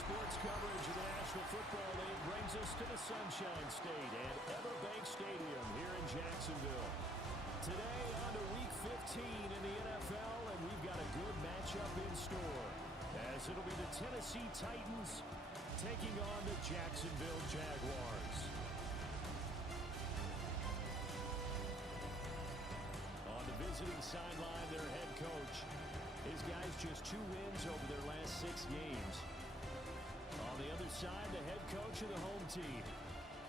sports coverage of the National Football League brings us to the Sunshine State and Everbank Stadium here in Jacksonville. Today on to Week 15 in the NFL, and we've got a good matchup in store, as it'll be the Tennessee Titans taking on the Jacksonville Jaguars. On the visiting sideline, their head coach. His guys just 2 wins over their last 6 games. On the other side, the head coach of the home team.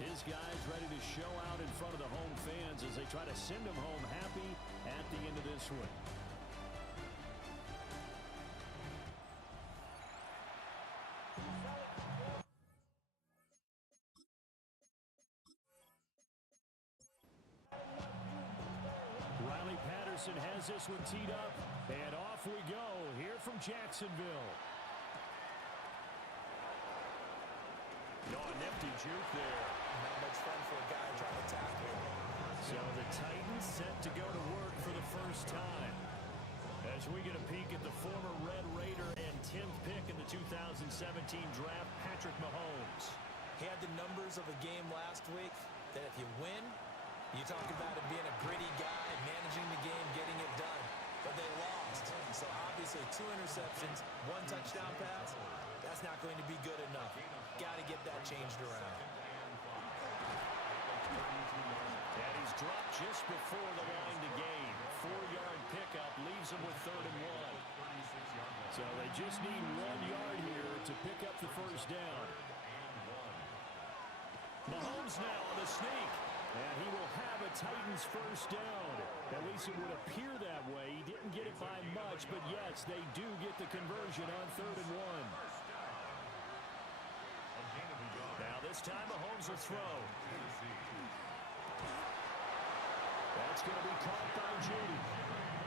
His guys ready to show out in front of the home fans as they try to send them home happy at the end of this one. Riley Patterson has this one teed up, and off we go here from Jacksonville. Oh, nifty juke there. Not much fun for a guy trying to tackle. So the Titans set to go to work for the first time. As we get a peek at the former Red Raider and 10th pick in the 2017 draft, Patrick Mahomes. He had the numbers of a game last week that if you win, you talk about it being a gritty guy, managing the game, getting it done. But they lost. So obviously 2 interceptions, 1 touchdown pass. That's not going to be good enough. Got to get that changed around. And he's dropped just before the line to gain. 4-yard pickup leaves him with 3rd and 1. So they just need 1 yard here to pick up the first down. Mahomes now on the sneak. And he will have a Titans first down. At least it would appear that way. He didn't get it by much, but yes, they do get the conversion on 3rd and 1. Now this time Mahomes will throw. That's going to be caught by Judy.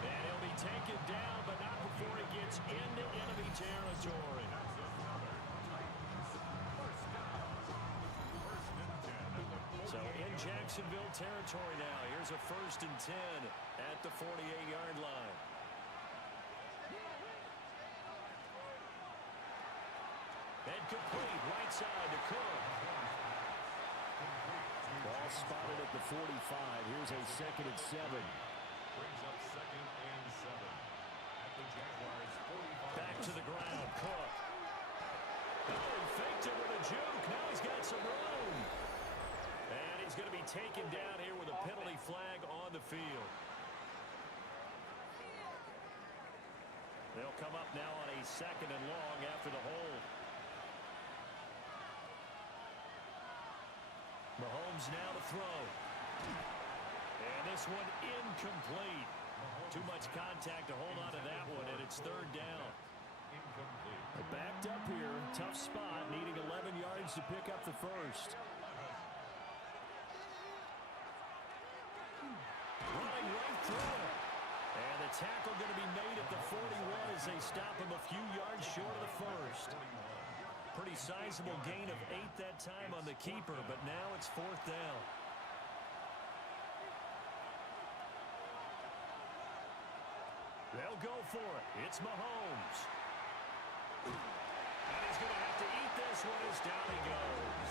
And he'll be taken down, but not before he gets into enemy territory. So in Jacksonville territory now. Here's a 1st and 10 at the 48-yard line. And complete right side to Cook. Ball spotted at the 45. Here's a 2nd and 7. Brings up 2nd and 7 at the Jaguars 45. Back to the ground, Cook. Oh, he faked it with a juke. Now he's got some room. And he's going to be taken down here with a penalty flag on the field. They'll come up now on a 2nd and long after the hold. Mahomes now to throw. And this one incomplete. Too much contact to hold on to that one, and it's 3rd down. Incomplete. Backed up here, tough spot, needing 11 yards to pick up the first. Running right through it. And the tackle going to be made at the 41 as they stop him a few yards short of the first. Pretty sizable gain of 8 that time on the keeper, but now it's 4th down. They'll go for it. It's Mahomes. And he's going to have to eat this one as down he goes.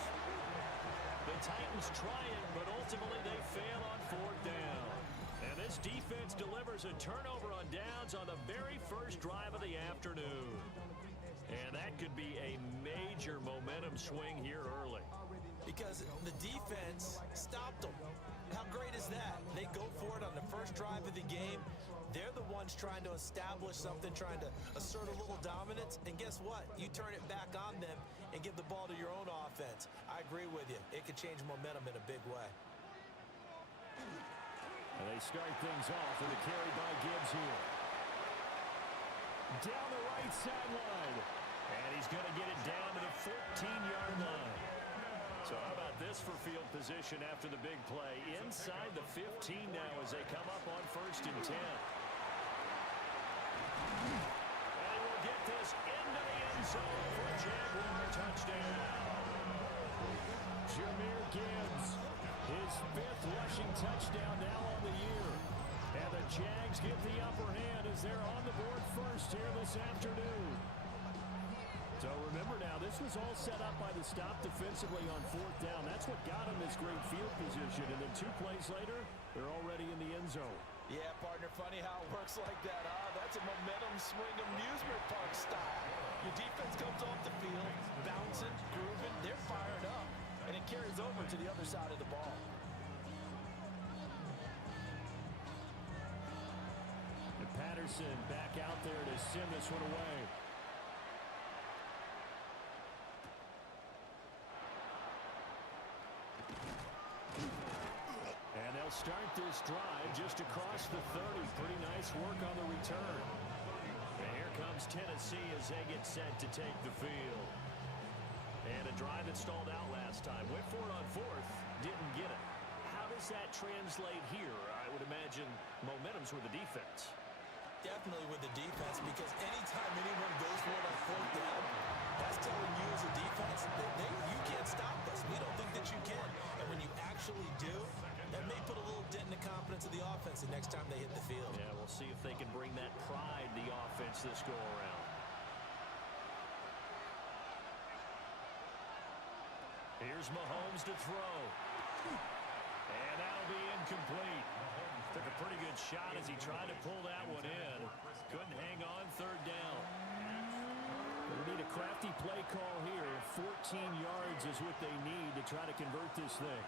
The Titans try it, but ultimately they fail on 4th down. And this defense delivers a turnover on downs on the very first drive of the afternoon. And that could be a major momentum swing here early. Because the defense stopped them. How great is that? They go for it on the first drive of the game. They're the ones trying to establish something, trying to assert a little dominance. And guess what? You turn it back on them and give the ball to your own offense. I agree with you. It could change momentum in a big way. And they start things off with a carry by Gibbs here. Down the right sideline. And he's going to get it down to the 14-yard line. So how about this for field position after the big play? Inside the 15 now as they come up on 1st and 10. And we'll get this into the end zone for a Jaguar touchdown. Jahmyr Gibbs, his 5th rushing touchdown now on the year. And the Jags get the upper hand as they're on the board first here this afternoon. So remember now, this was all set up by the stop defensively on fourth down. That's what got him this great field position. And then 2 plays later, they're already in the end zone. Yeah, partner, funny how it works like that, huh? That's a momentum swing amusement park style. Your defense comes off the field, bouncing, grooving, they're fired up, and it carries over to the other side of the ball. And Patterson back out there to send this one away. And they'll start this drive just across the 30. Pretty nice work on the return. And here comes Tennessee as they get set to take the field. And a drive that stalled out last time. Went for it on fourth. Didn't get it. How does that translate here? I would imagine momentum's with the defense. Definitely with the defense, because anytime anyone goes for it on fourth down, that's telling you as a defense that you can't stop us. We don't think that you can. And when you actually do, that may put a little dent in the confidence of the offense the next time they hit the field. Yeah, we'll see if they can bring that pride to the offense this go-around. Here's Mahomes to throw. And that'll be incomplete. Took a pretty good shot as he tried to pull that one in. Couldn't hang on third down. They need a crafty play call here. 14 yards is what they need to try to convert this thing.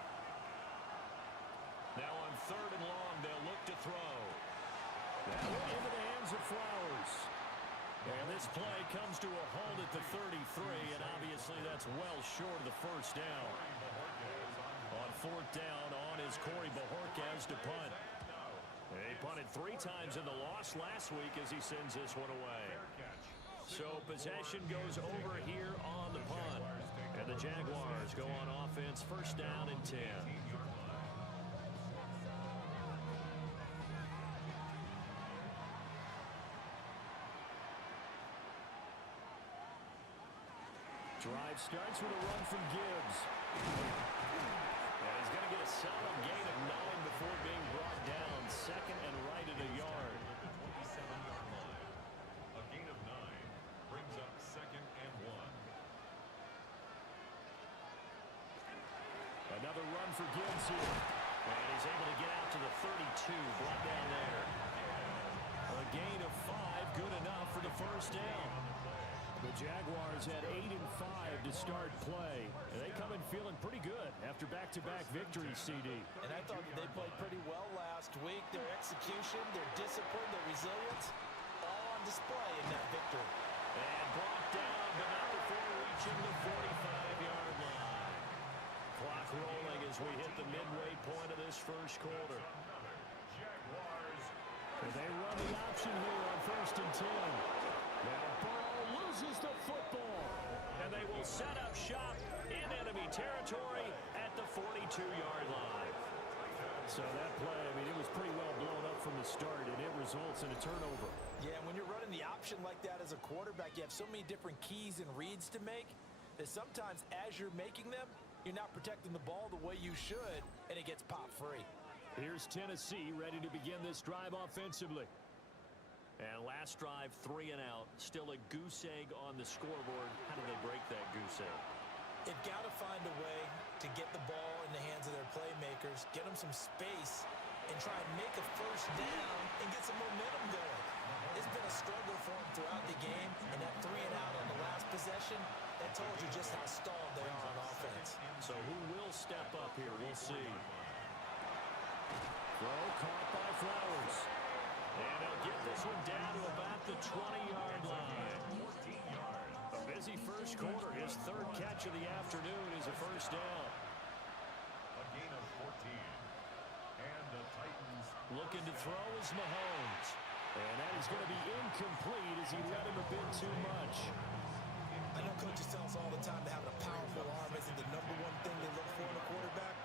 Now on third and long, they'll look to throw. That went into the hands of Flowers. And this play comes to a halt at the 33, and obviously that's well short of the first down. On fourth down, on is Corey Bojorquez to punt. He punted 3 times in the loss last week as he sends this one away. So possession goes over here on the punt. And the Jaguars go on offense, first down and 10. Drive starts with a run from Gibbs. And he's going to get a solid gain of 9 before being brought down. Second and right at a yard. 27-yard line. A gain of 9 brings up second and 1. Another run for Gibbs here. And he's able to get out to the 32. Brought down there. A gain of 5. Good enough for the first down. The Jaguars had 8 and 5 to start play. And they come in feeling pretty good after back-to-back victories, CD. And I thought they played pretty well last week. Their execution, their discipline, their resilience, all on display in that victory. And brought down, but not before reaching the 45-yard line. Clock rolling as we hit the midway point of this first quarter. And they run the option here on first and 10. Now Burrow loses the football. And they will set up shop in enemy territory at the 42-yard line. So that play, I mean, it was pretty well blown up from the start, and it results in a turnover. Yeah, when you're running the option like that as a quarterback, you have so many different keys and reads to make that sometimes as you're making them, you're not protecting the ball the way you should, and it gets popped free. Here's Tennessee ready to begin this drive offensively. And last drive, 3 and out. Still a goose egg on the scoreboard. How do they break that goose egg? They've got to find a way to get the ball in the hands of their playmakers, get them some space, and try and make a first down and get some momentum going. It's been a struggle for them throughout the game, and that 3 and out on the last possession, that told you just how stalled they are on offense. So who will step up here? We'll see. Throw caught by Flowers. And they'll get this one down to about the 20-yard line. A busy first quarter. His third catch of the afternoon is a first down. A gain of 14. And the Titans looking to throw is Mahomes. And that is going to be incomplete as he led him a bit too much. I know coaches tell us all the time that having a powerful arm isn't the number one thing they look for in a quarterback.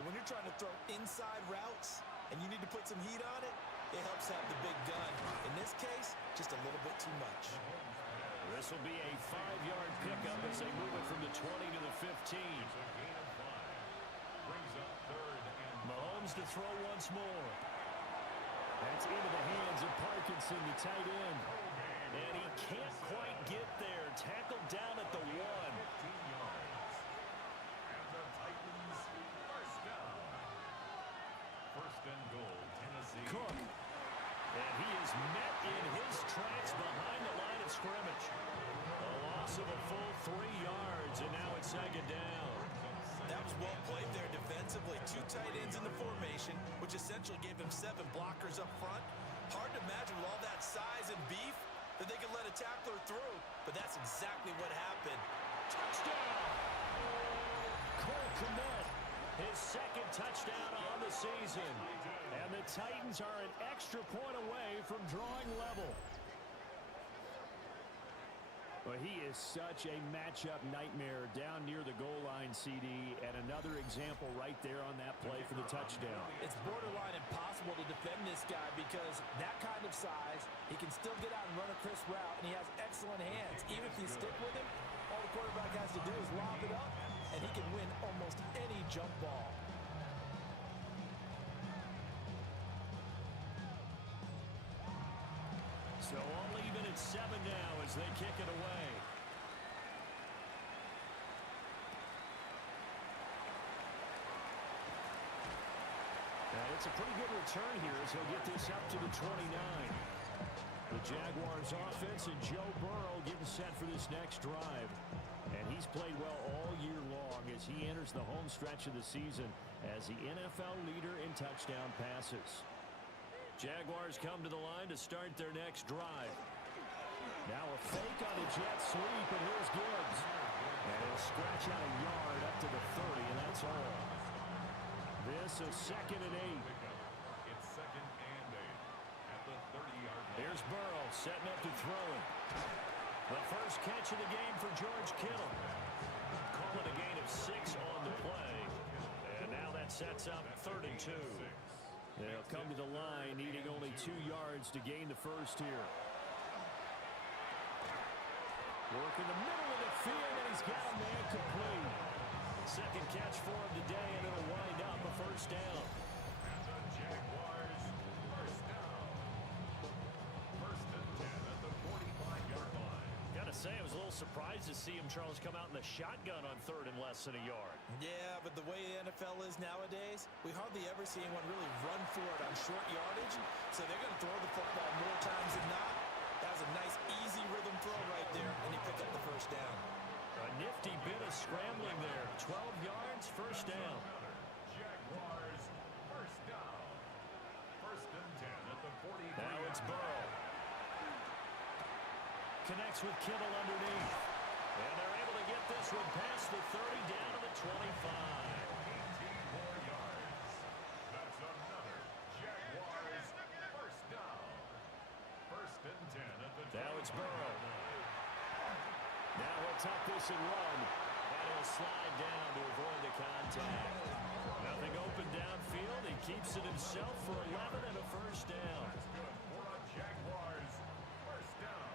But when you're trying to throw inside routes and you need to put some heat on it, it helps have the big gun. In this case, just a little bit too much. This will be a 5-yard pickup as they move it from the 20 to the 15. a gain of 5. Brings up third and Mahomes to throw once more. That's into the hands of Parkinson, the tight end. And he can't quite get there. Tackled down at the 1. 15 yards. And the Titans first down. First and goal, Tennessee. Cook. And he is met in his tracks behind the line of scrimmage. A loss of a full 3 yards, and now it's second down. That was well played there defensively. 2 tight ends in the formation, which essentially gave him 7 blockers up front. Hard to imagine with all that size and beef that they could let a tackler through, but that's exactly what happened. Touchdown! Cole Kmet, his second touchdown on the season. And the Titans are an extra point away from drawing level. Well, he is such a matchup nightmare down near the goal line, CD, and another example right there on that play for the touchdown. It's borderline impossible to defend this guy because that kind of size, he can still get out and run a crisp route, and he has excellent hands. Even if you stick with him, all the quarterback has to do is lob it up, and he can win almost any jump ball. So all even at 7 now as they kick it away. And it's a pretty good return here as he'll get this up to the 29. The Jaguars offense and Joe Burrow getting set for this next drive. And he's played well all year long as he enters the home stretch of the season as the NFL leader in touchdown passes. Jaguars come to the line to start their next drive. Now a fake on a jet sweep, and here's Gibbs. And he'll scratch out a yard up to the 30, and that's all. This is second and 8. It's second and 8 at the 30-yard line. Here's Burrow setting up to throw it. The first catch of the game for George Kittle. Call it a gain of 6 on the play. And now that sets up 32. They'll come to the line needing only 2 yards to gain the first here. Work in the middle of the field, and he's got a man complete. Second catch for him today, and it'll wind up a first down. And the Jaguars first down. First and 10 at the 45-yard line. Got to say, I was a little surprised to see him, Charles, come out in the shotgun on third and less than a yard. Yeah, but the way the NFL is nowadays, we hardly ever see anyone really run for it on short yardage, so they're going to throw the football more times than not. That was a nice, easy rhythm throw right there, and he picked up the first down. A nifty bit of scrambling there. 12 yards, first down. Jaguars first down. First and 10 at the 43. Now it's Burrow. Connects with Kittle underneath. And they're able to get this one past the 30 down to the 25. 18 more yards. That's another Jaguars first down. First and 10 at the 20. Now it's Burrow. Now he'll tuck this and run. And he'll slide down to avoid the contact. Nothing open downfield. He keeps it himself for 11 and a first down. That's good for a Jaguars first down.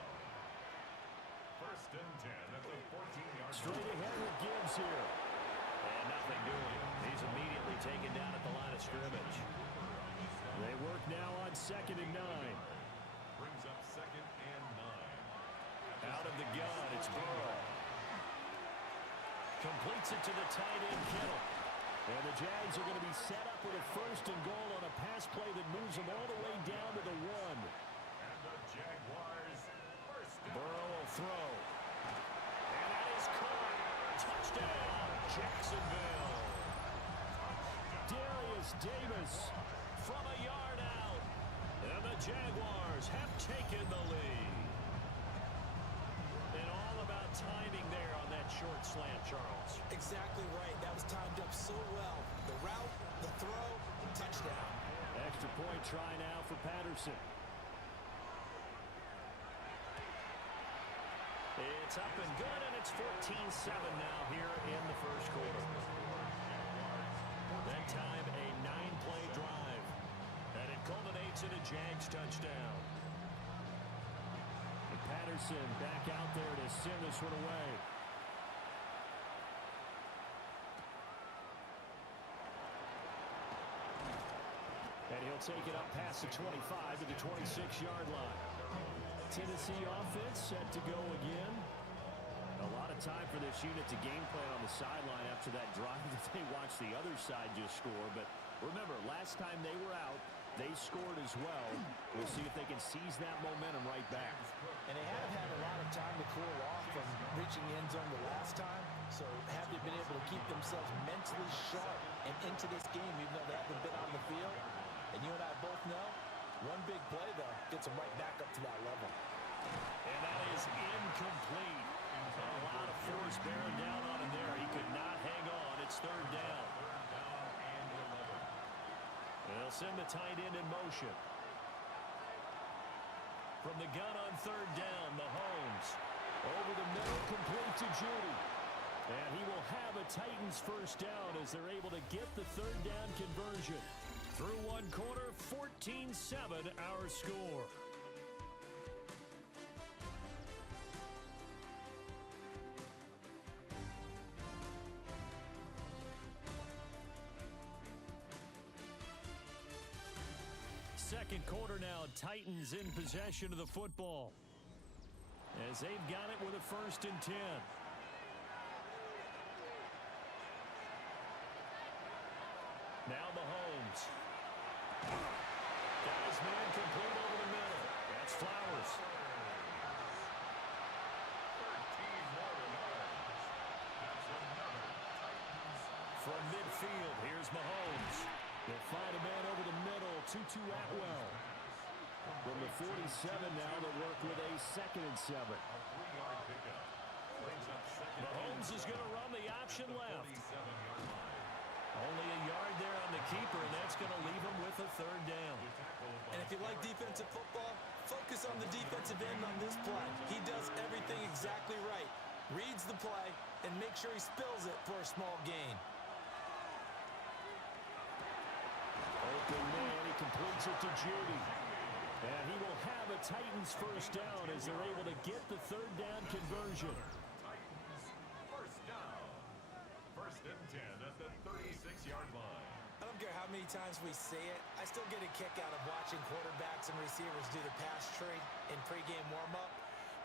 First and 10 at the 14-yard line. Straight ahead with Gibbs here. And nothing doing. He's immediately taken down at the line of scrimmage. They work now on second and 9. Brings up second and 9. Out of the gun, it's Burrow. Completes it to the tight end, Kittle. And the Jags are going to be set up with a first and goal on a pass play that moves them all the way down to the 1. And the Jaguars first down. Burrow will throw. And that is caught. Touchdown, Jacksonville. Darius Davis from a yard out. And the Jaguars have taken the lead. And all about timing there on that short slant, Charles. Exactly right. That was timed up so well. The route, the throw, touchdown. Extra point try now for Patterson. It's up and good, and it's 14-7 now here in the first quarter. That time, a 9-play drive. And it culminates in a Jags touchdown. And Patterson back out there to send this one away. And he'll take it up past the 25 to the 26-yard line. Tennessee offense set to go again. A lot of time for this unit to game plan on the sideline after that drive that they watched the other side just score. But remember, last time they were out, they scored as well. We'll see if they can seize that momentum right back. And they have had a lot of time to cool off from reaching the end zone the last time. So have they been able to keep themselves mentally sharp and into this game, even though they haven't been on the field? And you and I both know, one big play, though, gets them right back up to that level. And that is incomplete. A lot of force bearing down on him there. He could not hang on. It's third down. They'll send the tight end in motion. From the gun on third down, Mahomes. Over the middle, complete to Judy. And he will have a Titans first down as they're able to get the third down conversion. Through one quarter, 14-7 our score. Second quarter now, Titans in possession of the football as they've got it with a 1st and 10. Now Mahomes. Got his man complete over the middle. That's Flowers. From midfield, here's Mahomes. They'll find a man over the middle, Tutu Atwell. From the 47 now, they'll work with a 2nd and 7. Mahomes is going to run the option left. Only a yard there on the keeper, and that's going to leave him with a third down. And if you like defensive football, focus on the defensive end on this play. He does everything exactly right. Reads the play and make sure he spills it for a small gain. Open man, he completes it to Judy. And he will have a Titans first down as they're able to get the third down conversion. Titans first down. 1st and 10 at the 36-yard line. I don't care how many times we say it, I still get a kick out of watching quarterbacks and receivers do the pass tree in pregame warm-up.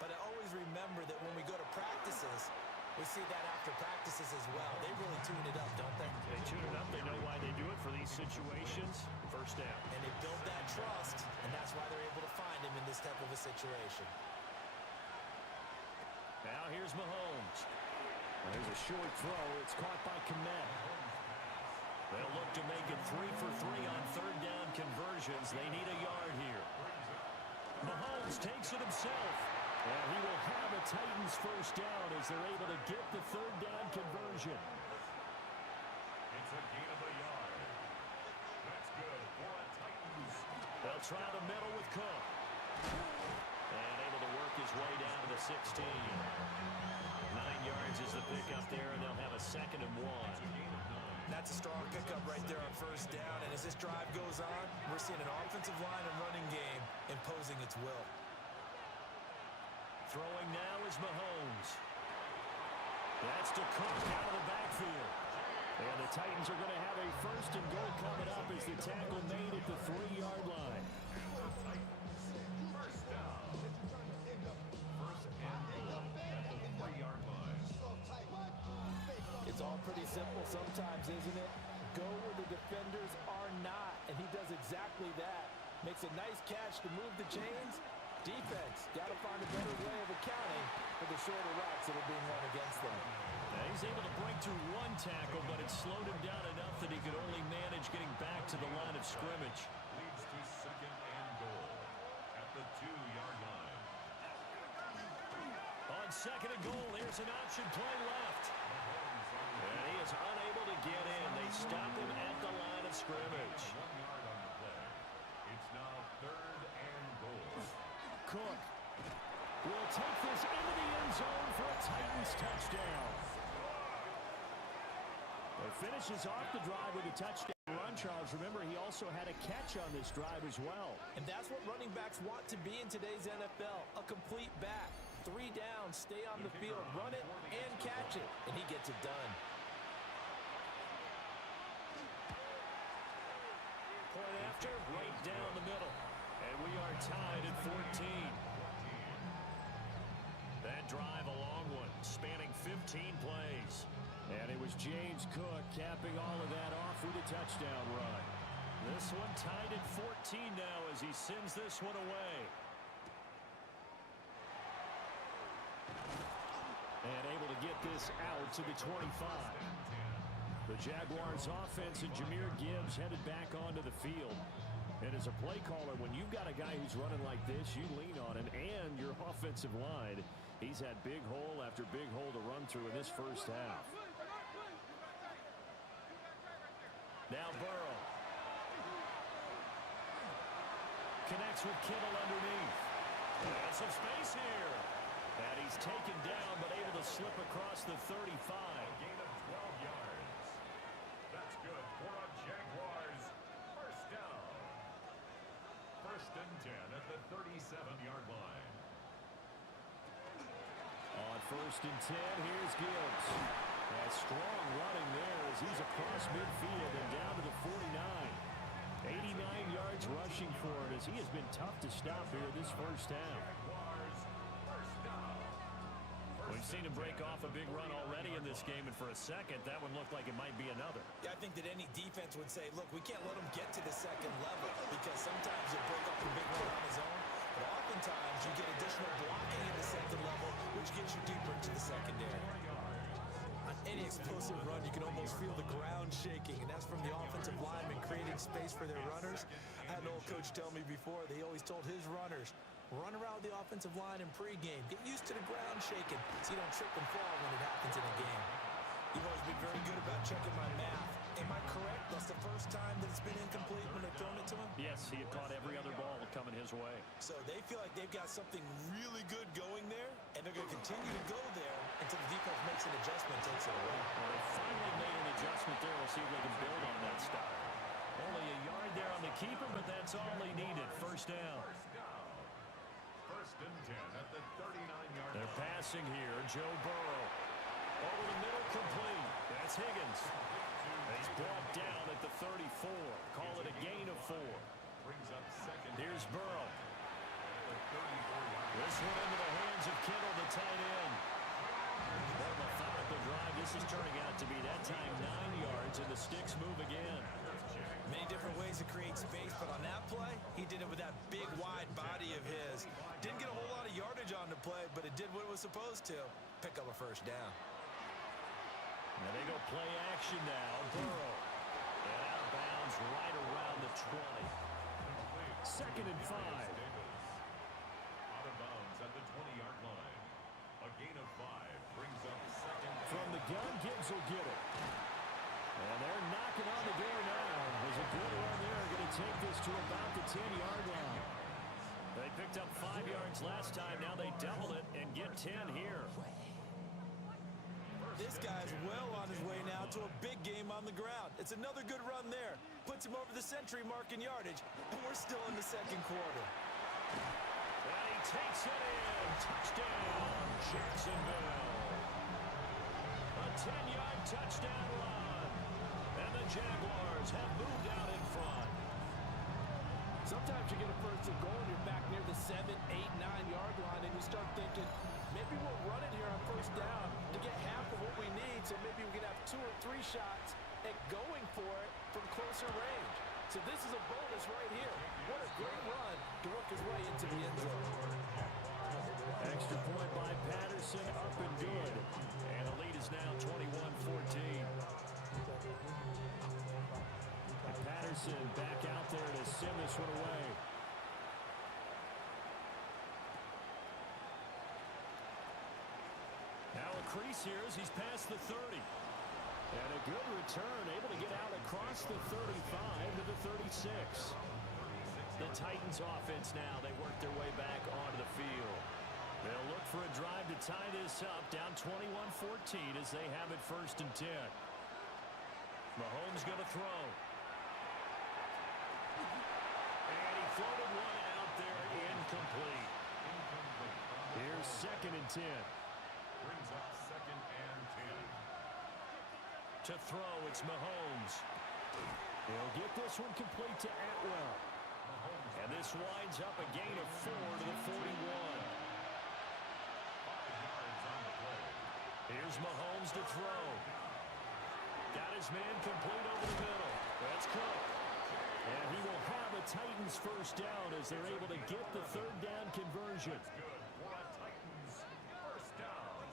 But I always remember that when we go to practices, we see that after practices as well. They really tune it up, don't they? They tune it up. They know why they do it for these situations. First down. And they build that trust, and that's why they're able to find him in this type of a situation. Now here's Mahomes. There's a short throw. It's caught by Kmet. They'll look to make it 3 for 3 on third down conversions. They need a yard here. Mahomes takes it himself. And he will have a Titans first down as they're able to get the third down conversion. It's a gain of a yard. That's good for a Titans. They'll try the middle with Cook. And able to work his way down to the 16. 9 yards is the pickup there, and they'll have a 2nd and 1. That's a strong pickup right there on first down. And as this drive goes on, we're seeing an offensive line and running game imposing its will. Throwing now is Mahomes. That's to Cook out of the backfield. And the Titans are going to have a 1st and goal coming up as the tackle made at the 3-yard line. First down. 1st and goal at the 3-yard line. It's all pretty simple sometimes, isn't it? Go where the defenders are not, and he does exactly that. Makes a nice catch to move the chains. Defense got to find a better way of accounting for the shorter routes that are being run against them. Now he's able to break through one tackle, but it slowed him down enough that he could only manage getting back to the line of scrimmage. Leads to 2nd and goal at the 2-yard line. On 2nd and goal, here's an option play left. And he is unable to get in. They stop him at the line of scrimmage. 1 yard on the play. It's now 3rd and goal. Cook will take this into the end zone for a Titans touchdown. He finishes off the drive with a touchdown run, Charles. Remember, he also had a catch on this drive as well. And that's what running backs want to be in today's NFL, a complete back. 3 down, stay on the field, run it, and catch it. And he gets it done. Point after, right down the middle. And we are tied at 14. that drive a long one, spanning 15 plays. And it was James Cook capping all of that off with a touchdown run. This one tied at 14 now as he sends this one away. And able to get this out to the 25. The Jaguars offense and Jahmyr Gibbs headed back onto the field. And as a play caller, when you've got a guy who's running like this, you lean on him and your offensive line. He's had big hole after big hole to run through in this first half. Now Burrow. Connects with Kittle underneath. And some space here. And he's taken down but able to slip across the 35. Gain of 12 yards. That's good for a Jaguars first down. First and 10 at the 37-yard line. On first and 10, here's Gibbs. That strong running there as he's across midfield and down to the 49. 89 yards rushing for him as he has been tough to stop here this first half. Jaguars first down. We've seen him break off a big run already in this game, and for a second, that one looked like it might be another. Yeah, I think that any defense would say, look, we can't let him get to the second level because sometimes he'll break off a big run on his own, but oftentimes you get additional blocking in the second level, which gets you deeper into the secondary. On any explosive run, you can almost feel the ground shaking, and that's from the offensive linemen creating space for their runners. I had an old coach tell me before, they always told his runners, run around the offensive line in pregame. Get used to the ground shaking so you don't trip and fall when it happens in a game. You've always been very good about checking my math. Am I correct? That's the first time that it's been incomplete when they've thrown it to him? Yes, he had caught every other ball coming his way. So they feel like they've got something really good going there, and they're going to continue to go there until the defense makes an adjustment and takes it away. Well, they finally made an adjustment there. We'll see if they can build on that style. Only a yard there on the keeper, but that's all they needed. First down. First and 10 at the 39-yard line. They're passing here. Joe Burrow. Over the middle, complete. That's Higgins. He's brought down at the 34. Call it a gain of 4. Brings up second. Here's Burrow. The 34-yard line. This one into the hands of Kittle, the tight end. What a methodical drive. This is turning out to be that time 9 yards, and the sticks move again. Many different ways to create space, but on that play, he did it with that big, wide body of his. Didn't get a whole lot of yardage on the play, but it did what it was supposed to. Pick up a first down. Now they go play action now. Burrow. And out of bounds right around the 20. Second and 5. Out of bounds at the 20-yard line. A gain of 5 brings up second. From the gun, Gibbs will get it. And they're knocking on the door now. There's a good run there. Going to take this to about the 10-yard line. They picked up 5 yards last time. Now they double it and get 10 here. This guy's well on his way now to a big game on the ground. It's another good run there. Puts him over the century mark in yardage, and we're still in the second quarter. And he takes it in. Touchdown, Jacksonville. A 10-yard touchdown run. And the Jaguars have moved out in front. Sometimes you get a first and goal and you're back near the 7, 8, 9-yard line, and you start thinking, maybe we'll run it here on first down to get half of what we need, so maybe we can have 2 or 3 shots at going for it from closer range. So this is a bonus right here. What a great run to work his way into the end zone. Extra point by Patterson, up and good. And the lead is now 21-14. And Patterson back out there to send this one away. Now a crease here as he's past the 30. And a good return, able to get out across the 35 to the 36. The Titans offense now, they work their way back onto the field. They'll look for a drive to tie this up, down 21-14 as they have it first and 10. Mahomes going to throw. And he floated one out there, incomplete. Here's second and 10. Brings up second and 10. To throw, it's Mahomes. He'll get this one complete to Atwell. And this winds up a gain of 4 to the 41. 5 yards Here's Mahomes to throw. Got his man complete over the middle. That's Cook. And he will have a Titans first down as they're able to get the third down conversion. That's good for a Titans first down.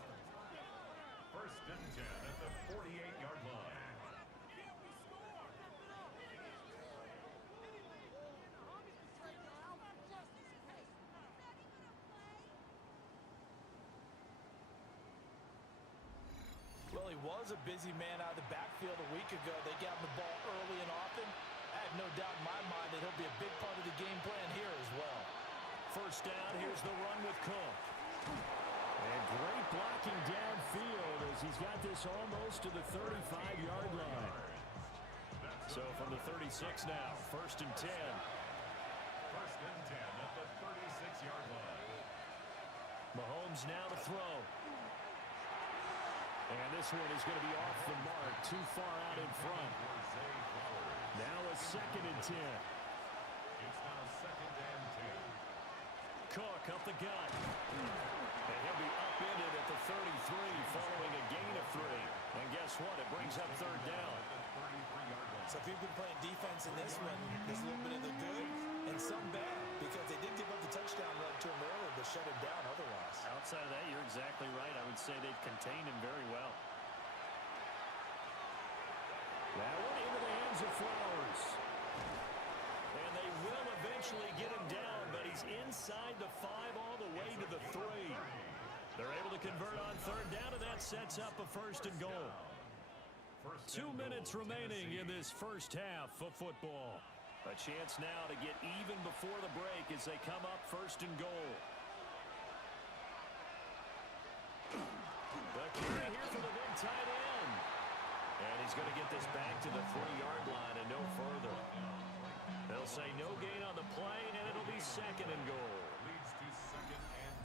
First and 10 at the 48-yard line. Well, he was a busy man out of the backfield a week ago. They got him the ball early and often. I have no doubt in my mind that he'll be a big part of the game plan here as well. First down, here's the run with Cook. And great blocking downfield as he's got this almost to the 35-yard line. So from the 36 now, first and 10. First and 10 at the 36-yard line. Mahomes now to throw. And this one is going to be off the mark, too far out in front. Now a second and 10. It's now second and 10. Cook up the gut. And he'll be upended at the 33 following a gain of 3. And guess what? It brings up third down. So if you've been playing defense in this one, there's a little bit of the good and some bad because they did give up the touchdown run to him earlier but shut him down otherwise. Outside of that, you're exactly right. I would say they've contained him very well. That one into the hands of Flowers. And they will eventually get him down, but he's inside the 5 all the way to the 3. They're able to convert on third down, and that sets up a first and goal. 2 minutes remaining in this first half of football. A chance now to get even before the break as they come up first and goal. The carry here for the big tight end. And he's going to get this back to the 3-yard line and no further. They'll say no gain on the play, and it'll be second and goal.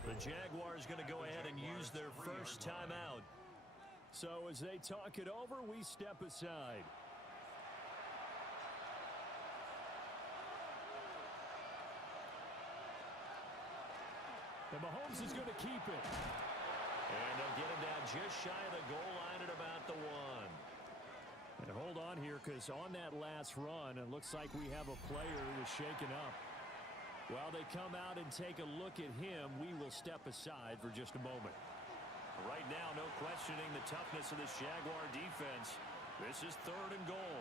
The Jaguars going to go ahead and use their first timeout. So as they talk it over, we step aside. And Mahomes is going to keep it. And they'll get him down just shy of the goal line at about the 1. And hold on here, because on that last run, it looks like we have a player who is shaken up. While they come out and take a look at him, we will step aside for just a moment. Right now, no questioning the toughness of this Jaguar defense. This is third and goal.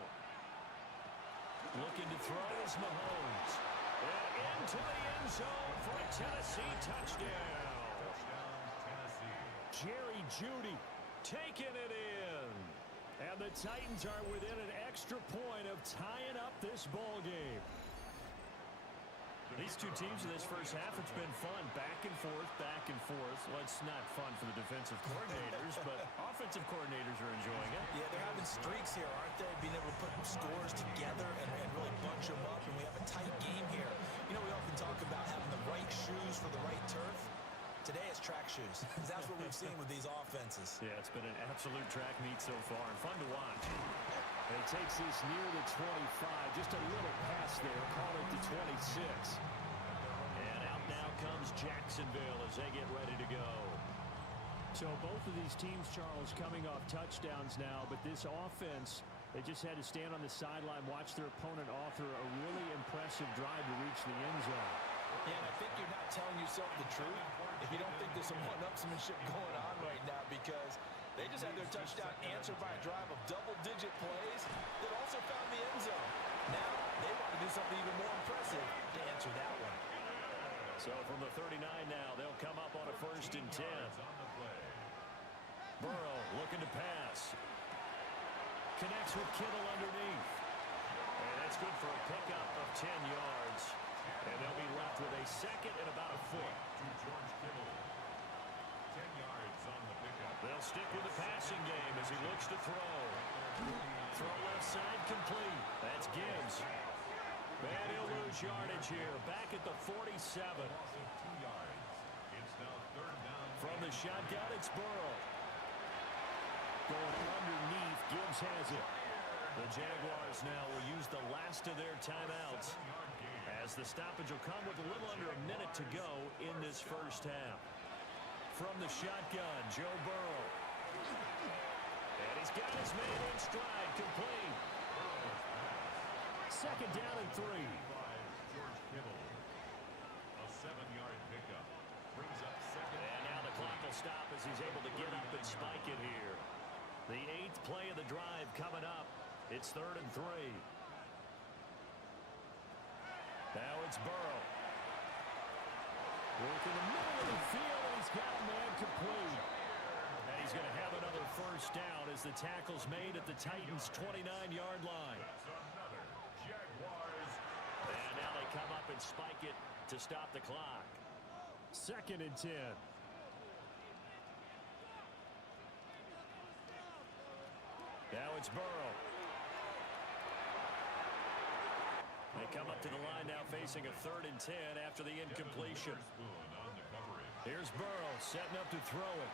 Looking to throw is Mahomes. And into the end zone for a Tennessee touchdown. Jerry Jeudy taking it in. And the Titans are within an extra point of tying up this ball game. These two teams in this first half, it's been fun. Back and forth, back and forth. Well, it's not fun for the defensive coordinators, but offensive coordinators are enjoying it. Yeah, they're having streaks here, aren't they? Being able to put scores together and really bunch them up, and we have a tight game here. You know, we often talk about having the right shoes for the right turf. Today it's track shoes. That's what we've seen with these offenses. Yeah, it's been an absolute track meet so far, and fun to watch. And he takes this near the 25. Just a little pass there. Call it the 26. And out now comes Jacksonville as they get ready to go. So both of these teams, Charles, coming off touchdowns now, but this offense, they just had to stand on the sideline, watch their opponent author a really impressive drive to reach the end zone. Yeah, and I think you're not telling yourself the truth if you don't think there's some one-upsmanship going on right now, because they just had their touchdown answered by a drive of double-digit plays that also found the end zone. Now, they want to do something even more impressive to answer that one. So from the 39 now, they'll come up on a first and 10. Burrow looking to pass. Connects with Kittle underneath. And that's good for a pickup of 10 yards. And they'll be left with a second and about a foot. They'll stick with the passing game as he looks to throw. Throw left side complete. That's Gibbs. And he'll lose yardage here. Back at the 47. From the shotgun, it's Burrow. Going underneath, Gibbs has it. The Jaguars now will use the last of their timeouts, as the stoppage will come with a little under a minute to go in this first half. From the shotgun, Joe Burrow. And he's got his man in stride, complete. Second down and 3. George Kittle. A 7-yard pickup. Brings up second. And now the clock will stop as he's able to get up and spike it here. The 8th play of the drive coming up. It's 3rd and 3. Now it's Burrow. Working the middle of the field, and he's got a man complete. And he's going to have another first down as the tackle's made at the Titans' 29-yard line. That's another Jaguars. And now they come up and spike it to stop the clock. 2nd and 10. Now it's Burrow. They come up to the line now facing a 3rd and 10 after the incompletion. Here's Burrow setting up to throw it.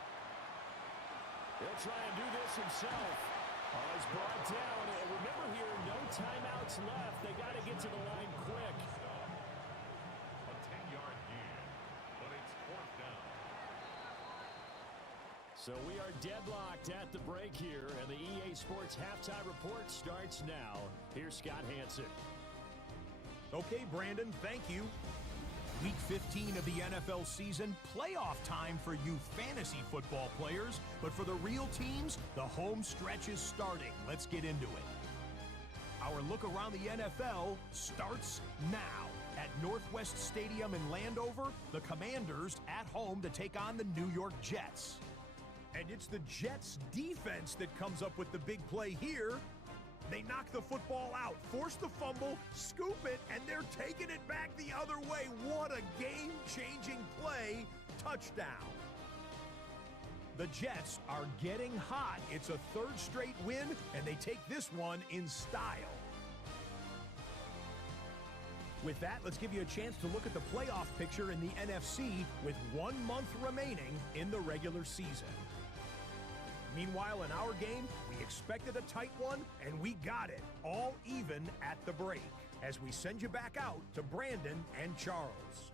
He'll try and do this himself. Oh, he's brought down. And remember here, no timeouts left. They got to get to the line quick. A 10-yard gain, but it's 4th down. So we are deadlocked at the break here, and the EA Sports Halftime Report starts now. Here's Scott Hansen. Okay, Brandon, thank you. Week 15 of the NFL season, playoff time for you fantasy football players, but for the real teams, the home stretch is starting. Let's get into it. Our look around the NFL starts now. At Northwest Stadium in Landover, the Commanders at home to take on the New York Jets. And it's the Jets' defense that comes up with the big play here. They knock the football out, force the fumble, scoop it, and they're taking it back the other way. What a game-changing play. Touchdown. The Jets are getting hot. It's a 3rd straight win, and they take this one in style. With that, let's give you a chance to look at the playoff picture in the NFC with 1 month remaining in the regular season. Meanwhile, in our game, we expected a tight one, and we got it, all even at the break, as we send you back out to Brandon and Charles.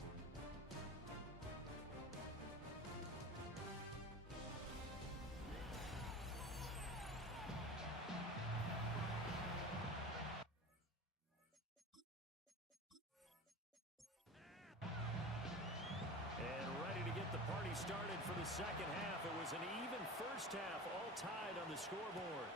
Started for the second half. It was an even first half, all tied on the scoreboard.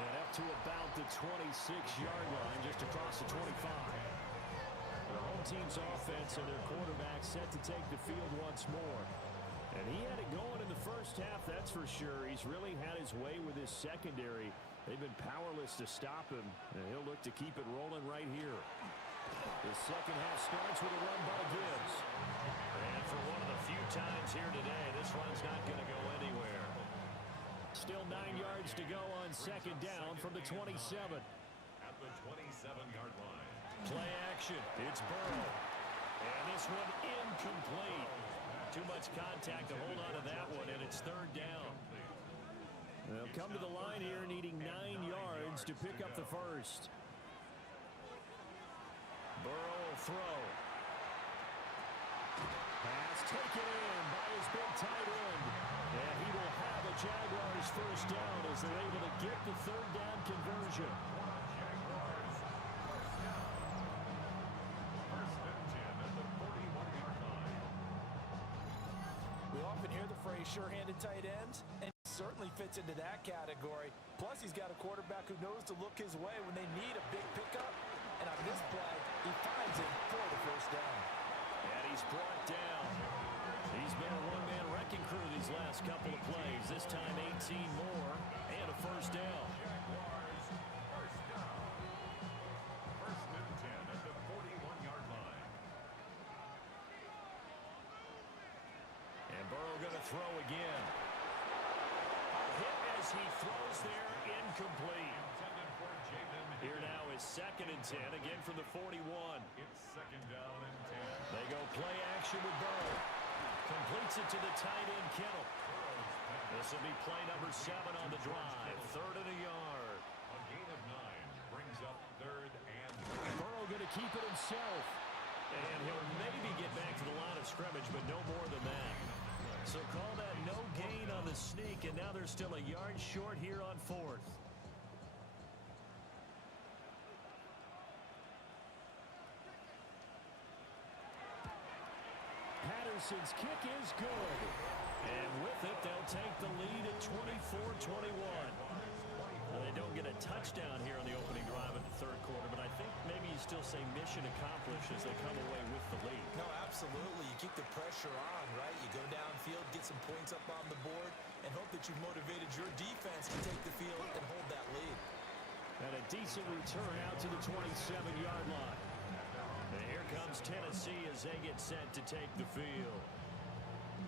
And up to about the 26-yard line, just across the 25. The home team's offense and their quarterback set to take the field once more. And he had it going in the first half, that's for sure. He's really had his way with his secondary. They've been powerless to stop him, and he'll look to keep it rolling right here. The second half starts with a run by Gibbs. And for one of the few times here today, this run's not going to go anywhere. Still 9 yards to go on second down from the 27. At the 27-yard line. Play action. It's Burrow. And this one incomplete. Too much contact to hold on to that one, and it's 3rd down. They'll come to the line here needing 9 yards to pick up the first. Burrow will throw. Pass taken in by his big tight end. And he will have a Jaguars first down as they're able to get the 3rd down conversion. Jaguars first down. 1st and 10 at the 41-yard line. We often hear the phrase sure-handed tight ends, and he certainly fits into that category. Plus, he's got a quarterback who knows to look his way when they need a big pickup. And on this play, he finds it for the first down. And he's brought down. He's been a one-man wrecking crew these last couple of plays. This time 18 more and a first down. Jaguars first down. 1st and 10 at the 41-yard line. And Burrow going to throw again. A hit as he throws there, incomplete. Intended for Jaden. Here now is 2nd and 10, again from the 41. It's 2nd down and 10. They go play action with Burrow. Completes it to the tight end, Kittle. This will be play number 7 on the drive. 3rd and a yard. A gain of 9 brings up 3rd and 3. Burrow going to keep it himself. And he'll maybe get back to the line of scrimmage, but no more than that. So call that no gain on the sneak, and now they're still a yard short here on 4th. Patterson's kick is good. And with it, they'll take the lead at 24-21. Well, they don't get a touchdown here on the opening drive of the third quarter, but I think maybe you still say mission accomplished as they come away with the lead. No, absolutely. You keep the pressure on, right? You go downfield, get some points up on the board, and hope that you've motivated your defense to take the field and hold that lead. And a decent return out to the 27-yard line. And here comes Tennessee as they get set to take the field.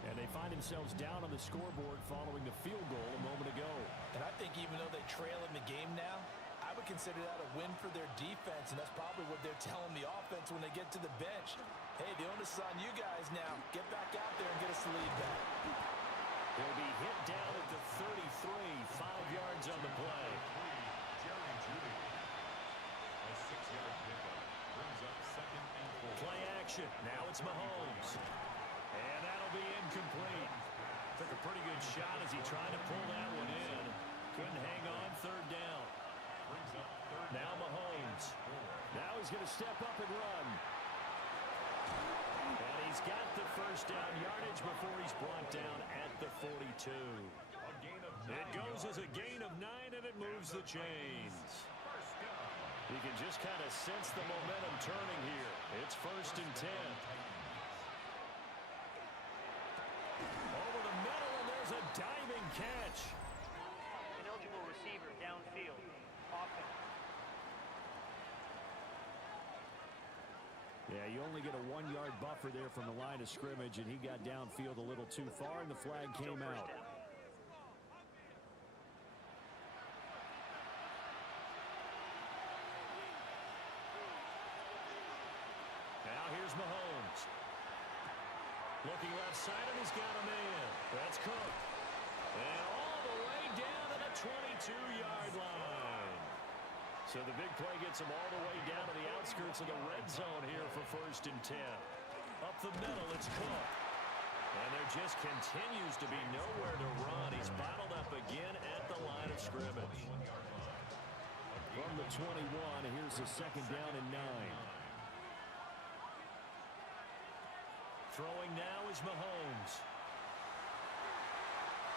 And they find themselves down on the scoreboard following the field goal a moment ago. And I think even though they trail in the game now, I would consider that a win for their defense, and that's probably what they're telling the offense when they get to the bench. Hey, the onus is on you guys now. Get back out there and get us the lead back. He'll be hit down at the 33, 5 yards on the play. A 6-yard pickup brings up 2nd and 4. Play action. Now it's Mahomes. And that'll be incomplete. Took a pretty good shot as he tried to pull that one in. Couldn't hang on, 3rd down. Brings up 3rd Now Mahomes. Now he's going to step up and run. And he's got the 1st down yardage before he's brought down at the 42. A gain of 9 It goes yards. as a gain of 9, and it moves the chains. First down. You can just kind of sense the momentum turning here. It's 1st and 10. Over the middle, and there's a diving catch. An eligible receiver downfield. Offense. Yeah, you only get a 1-yard buffer there from the line of scrimmage, and he got downfield a little too far, and the flag came out. Now here's Mahomes. Looking left side, and he's got a man. That's Cook. And all the way down to the 22-yard line. So the big play gets him all the way down to the outskirts of the red zone here for 1st and 10. Up the middle, it's Cook. And there just continues to be nowhere to run. He's bottled up again at the line of scrimmage. From the 21, here's the 2nd down and 9. Throwing now is Mahomes.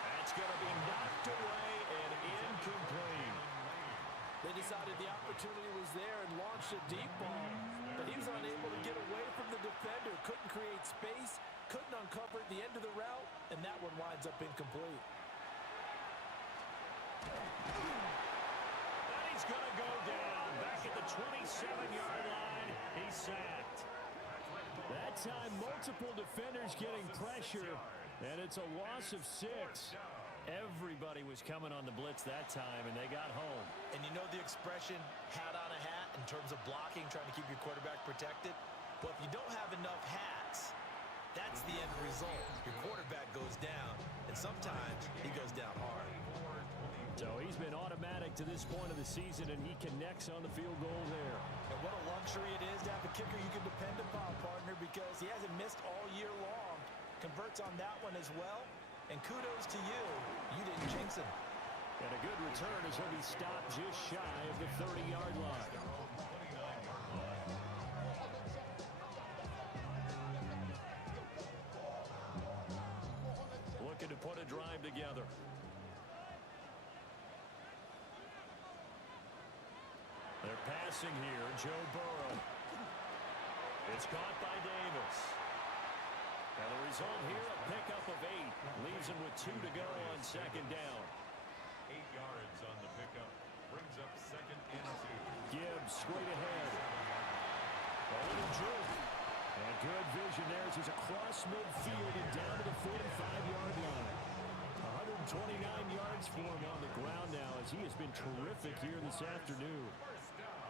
That's going to be knocked away and incomplete. They decided the opportunity was there and launched a deep ball, but he was unable to get away from the defender, couldn't create space, couldn't uncover at the end of the route, and that one winds up incomplete. And he's going to go down back at the 27-yard line. He's sacked. That time, multiple defenders getting pressure, and it's a loss of 6. Everybody was coming on the blitz that time, and they got home. And you know the expression, hat on a hat, in terms of blocking, trying to keep your quarterback protected? Well, if you don't have enough hats, that's the end result. Your quarterback goes down, and sometimes he goes down hard. So he's been automatic to this point of the season, and he connects on the field goal there. And what a luxury it is to have a kicker you can depend upon, partner, because he hasn't missed all year long. Converts on that one as well. And kudos to you. You didn't jinx him. And a good return as he'll be stopped just shy of the 30-yard line. Looking to put a drive together. They're passing here. Joe Burrow. It's caught by Davis. And the result here, a pickup of 8. Leaves him with 2 to go on 2nd down. 8 yards on the pickup. Brings up 2nd and 2. Gibbs straight ahead. A little droop. And good vision there as he's across midfield and down to the 45-yard line. 129 yards for him on the ground now as he has been terrific here this afternoon. First down.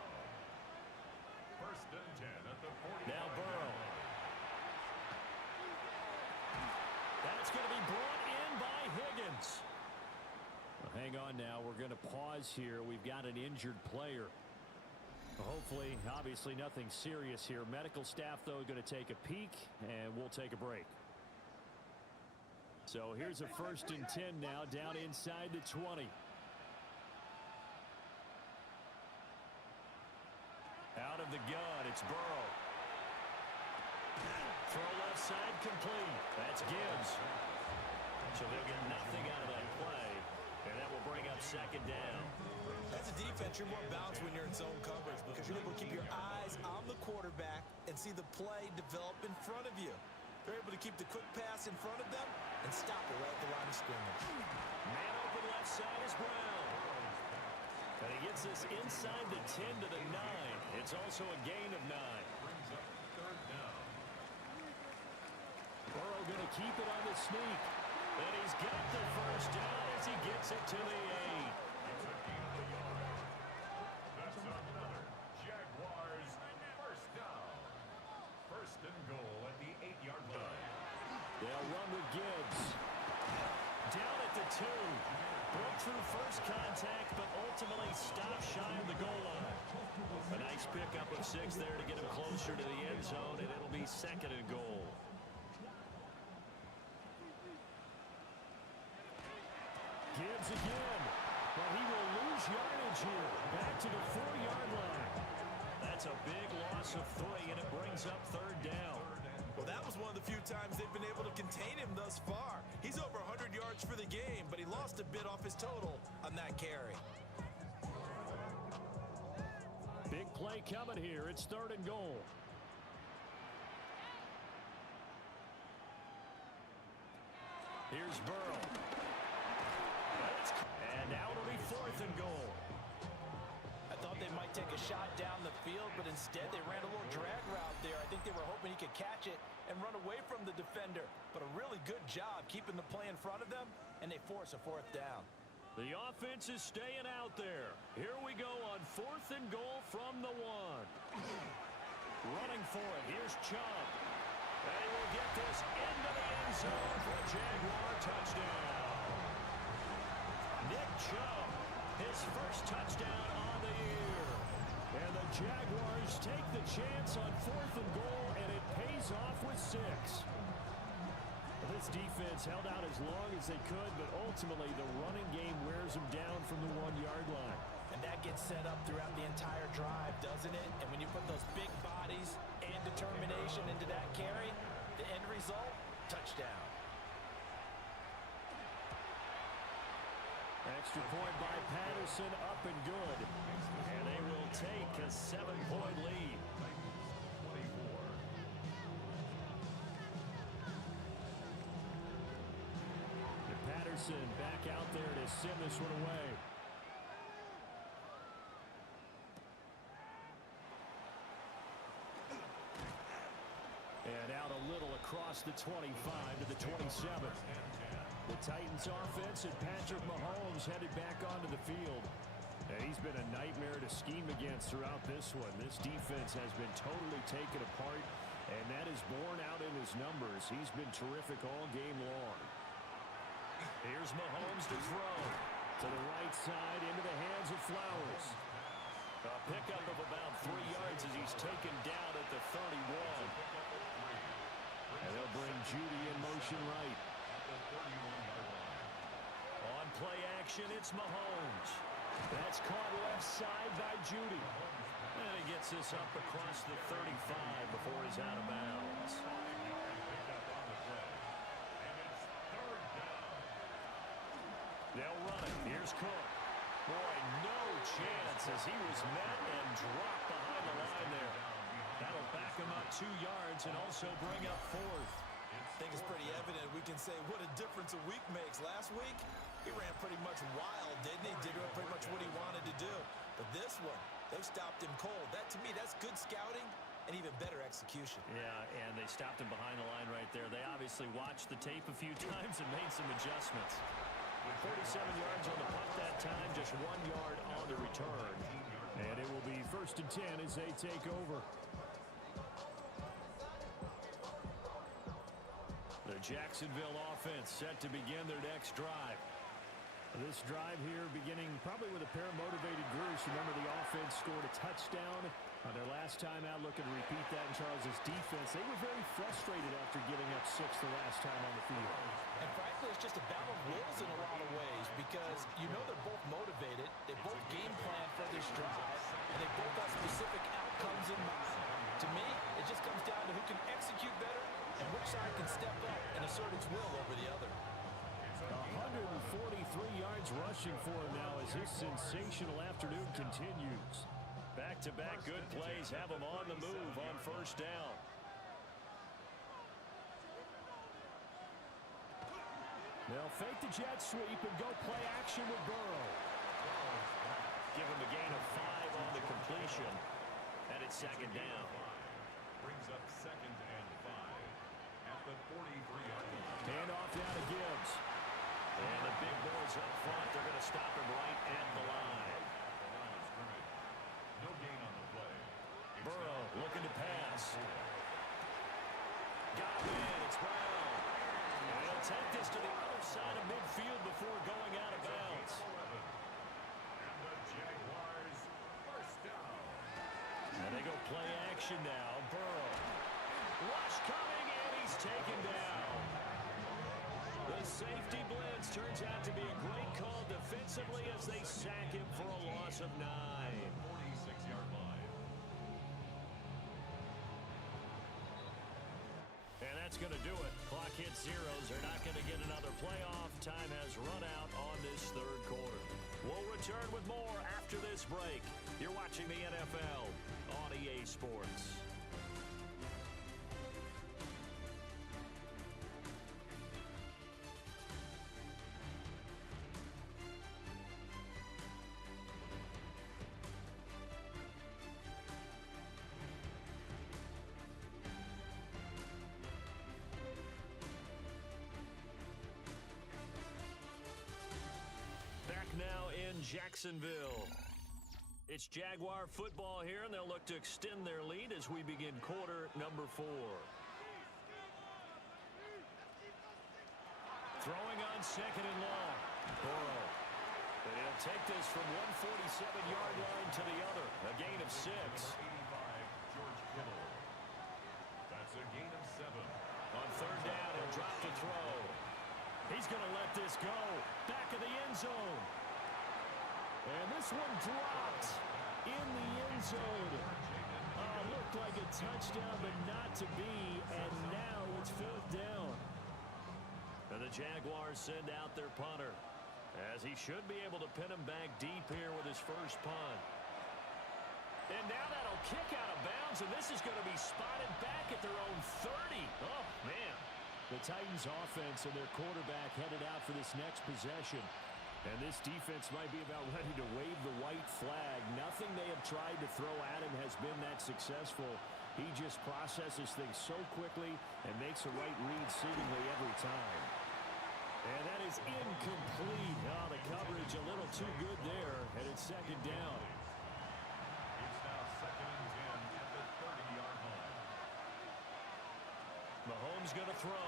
1st and 10 at the 40. Now Burrow. That's going to be brought in by Higgins. Well, hang on now. We're going to pause here. We've got an injured player. Hopefully, obviously nothing serious here. Medical staff, though, going to take a peek, and we'll take a break. So here's a 1st and 10 now, down inside the 20. Out of the gun, it's Burrow. Throw left side complete. That's Gibbs. So they'll get nothing out of that play, and that will bring up 2nd down. As a defense, you're more balanced when you're in zone coverage because you're able to keep your eyes on the quarterback and see the play develop in front of you. They're able to keep the quick pass in front of them and stop it right at the line of scrimmage. Man open left side is Brown. And he gets this inside the 10 to the 9. It's also a gain of 9. Brings up 3rd down. Burrow going to keep it on the sneak. And he's got the 1st down as he gets it to the 8. It's a gain of a yard. That's another Jaguars 1st down. 1st and goal at the 8-yard line. They'll run with Gibbs. Down at the 2. Broke through first contact, but ultimately stopped shy of the goal line. A nice pickup of 6 there to get him closer to the end zone, and it'll be 2nd and goal. Gibbs again, but he will lose yardage here. Back to the 4-yard line. That's a big loss of 3, and it brings up 3rd down. Well, that was one of the few times they've been able to contain him thus far. He's over 100 yards for the game, but he lost a bit off his total on that carry. Big play coming here. It's 3rd and goal. Here's Burrow. And now it'll be 4th and goal. I thought they might take a shot down the field, but instead they ran a little drag route there. I think they were hoping he could catch it and run away from the defender. But a really good job keeping the play in front of them, and they force a 4th down. The offense is staying out there. Here we go on 4th and goal from the 1. Running for it. Here's Chubb. They will get this into the end zone for a Jaguar touchdown. Nick Chubb, his 1st touchdown on the year. And the Jaguars take the chance on 4th and goal, and it pays off with 6. This defense held out as long as they could, but ultimately the running game wears them down from the 1-yard line. And that gets set up throughout the entire drive, doesn't it? And when you put those big bodies and determination into that carry, the end result, touchdown. Extra point by Patterson, up and good. And they will take a 7-point lead. And Patterson back out there to send this one away. And out a little across the 25 to the 27. The Titans offense and Patrick Mahomes headed back onto the field. And he's been a nightmare to scheme against throughout this one. This defense has been totally taken apart, and that is borne out in his numbers. He's been terrific all game long. Here's Mahomes to throw. To the right side, into the hands of Flowers. A pickup of about 3 yards as he's taken down at the 31. And they'll bring Judy in motion right. On play action, it's Mahomes. That's caught left side by Judy. And he gets this up across the 35 before he's out of bounds. They'll run it. Here's Cook. Boy, no chance as he was met and dropped behind the line there. That'll back him up 2 yards and also bring up 4th. I think it's pretty evident. We can say what a difference a week makes. Last week, he ran pretty much wild, didn't he? Did pretty much what he wanted to do. But this one, they've stopped him cold. That, to me, that's good scouting and even better execution. Yeah, and they stopped him behind the line right there. They obviously watched the tape a few times and made some adjustments. 47 yards on the punt that time, just 1 yard on the return. And it will be 1st and 10 as they take over. The Jacksonville offense set to begin their next drive. This drive here beginning probably with a pair of motivated groups. Remember, the offense scored a touchdown On their last time out, looking to repeat that in Charles's defense. They were very frustrated after giving up 6 the last time on the field. And frankly, it's just a battle of wills in a lot of ways because you know they're both motivated. They both game plan for this drive, and they both have specific outcomes in mind. To me, it just comes down to who can execute better and which side can step up and assert its will over the other. 143 yards rushing for him now as his sensational afternoon continues. Back-to-back good plays have him on the move on first down. They'll fake the jet sweep and go play action with Burrow. Give him a gain of 5 on the completion. And it's second down. Brings up 2nd and 5 at the 43-yard line. Hand off now to Gibbs. And the big boys up front, they're going to stop him right at the line. No gain on the play. Burrow looking to pass. Got him in. It's Brown. And he'll take this to the other side of midfield before going out of bounds. And the Jaguars first down. And they go play action now. Burrow. Rush coming, and he's taken down. The safety blitz turns out to be a great call defensively as they sack him for a loss of 9. 46-yard line. And that's going to do it. Clock hits zeros. They're not going to get another playoff. Time has run out on this third quarter. We'll return with more after this break. You're watching the NFL on EA Sports. Now in Jacksonville. It's Jaguar football here, and they'll look to extend their lead as we begin quarter number 4. Throwing on 2nd and long. Burrow. And he'll take this from 147-yard line to the other. A gain of 6. 85, George Kittle. That's a gain of 7. On third down, he'll drop the throw. He's going to let this go. Back of the end zone. And this one dropped in the end zone. Looked like a touchdown, but not to be. And now it's 4th down. And the Jaguars send out their punter, as he should be able to pin him back deep here with his first punt. And now that'll kick out of bounds, and this is going to be spotted back at their own 30. Oh, man. The Titans offense and their quarterback headed out for this next possession. And this defense might be about ready to wave the white flag. Nothing they have tried to throw at him has been that successful. He just processes things so quickly and makes the right read seemingly every time. And that is incomplete. Oh, the coverage a little too good there, and it's 2nd down. It's now 2nd and 10 at the 30-yard line. Mahomes going to throw.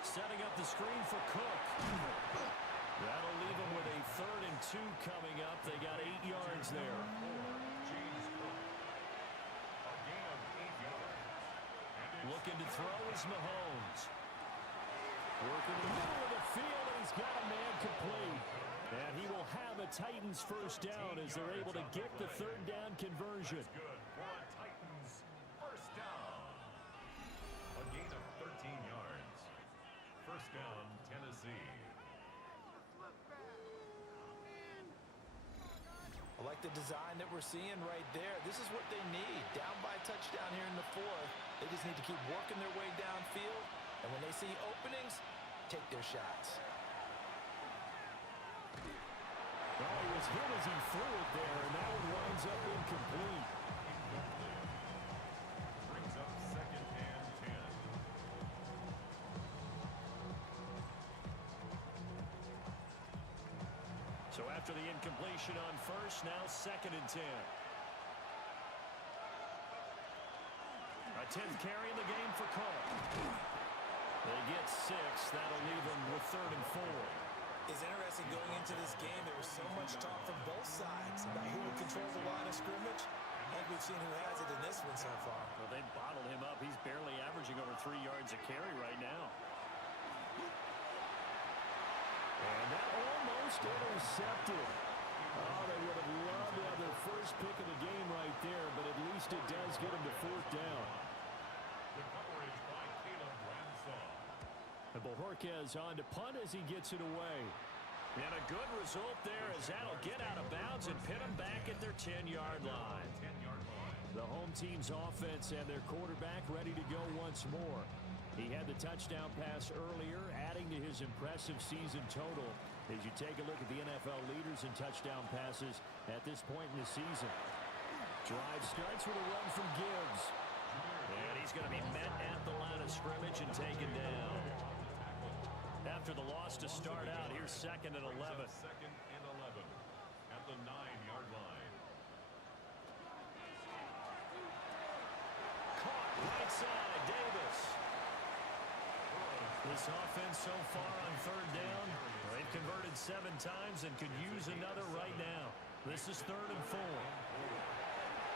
Setting up the screen for Cook. That'll leave them with a 3rd and 2 coming up. They got 8 yards there. James Cook. A gain of 8 yards. Looking to throw is Mahomes. Working in the middle of the field, and he's got a man complete. And he will have a Titans first down as they're able to get the 3rd down conversion. Good for a Titans first down. A gain of 13 yards. First down, Tennessee. I like the design that we're seeing right there. This is what they need. Down by a touchdown here in the 4th. They just need to keep working their way downfield. And when they see openings, take their shots. Oh, he was hit as he threw it there, and that one winds up incomplete. Brings up 2nd and 10. So after the incompletion on first, now 2nd and 10. A 10th carry in the game for Cook. They get 6. That'll leave them with 3rd and 4. It's interesting going into this game. There was so much talk from both sides about who would control the line of scrimmage. And we've seen who has it in this one so far. Well, they bottled him up. He's barely averaging over 3 yards a carry right now. And that almost intercepted. Oh, they would have loved to have their first pick of the game right there, but at least it does get them to 4th down. The coverage by Caleb Ransaw. And Bojorquez on to punt as he gets it away. And a good result there as that'll get out of bounds and pin them back at their 10-yard line. 10-yard line. The home team's offense and their quarterback ready to go once more. He had the touchdown pass earlier, adding to his impressive season total as you take a look at the NFL leaders in touchdown passes at this point in the season. Drive starts with a run from Gibbs. And he's going to be met at the line of scrimmage and taken down. After the loss to start out, here's 2nd and 11. 2nd and 11 at the 9-yard line. Caught right side, Davis. This offense so far on 3rd down, they've converted 7 times and could use another right now. This is 3rd and 4.